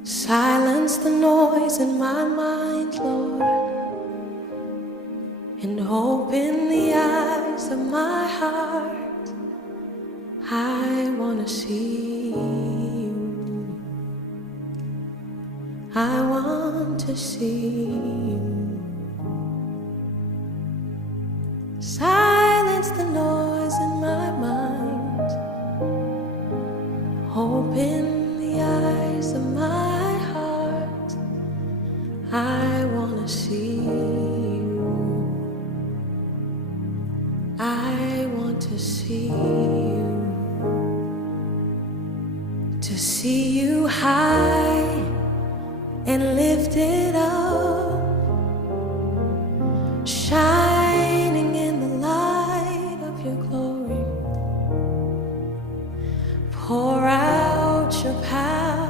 Silence the noise in my mind, Lord, and open the eyes of my heart. I wanna see you. I want to see you. Silence the noise in my mind. Open the eyes of my heart. I wanna see you. I want to see you. To see you high and lifted up,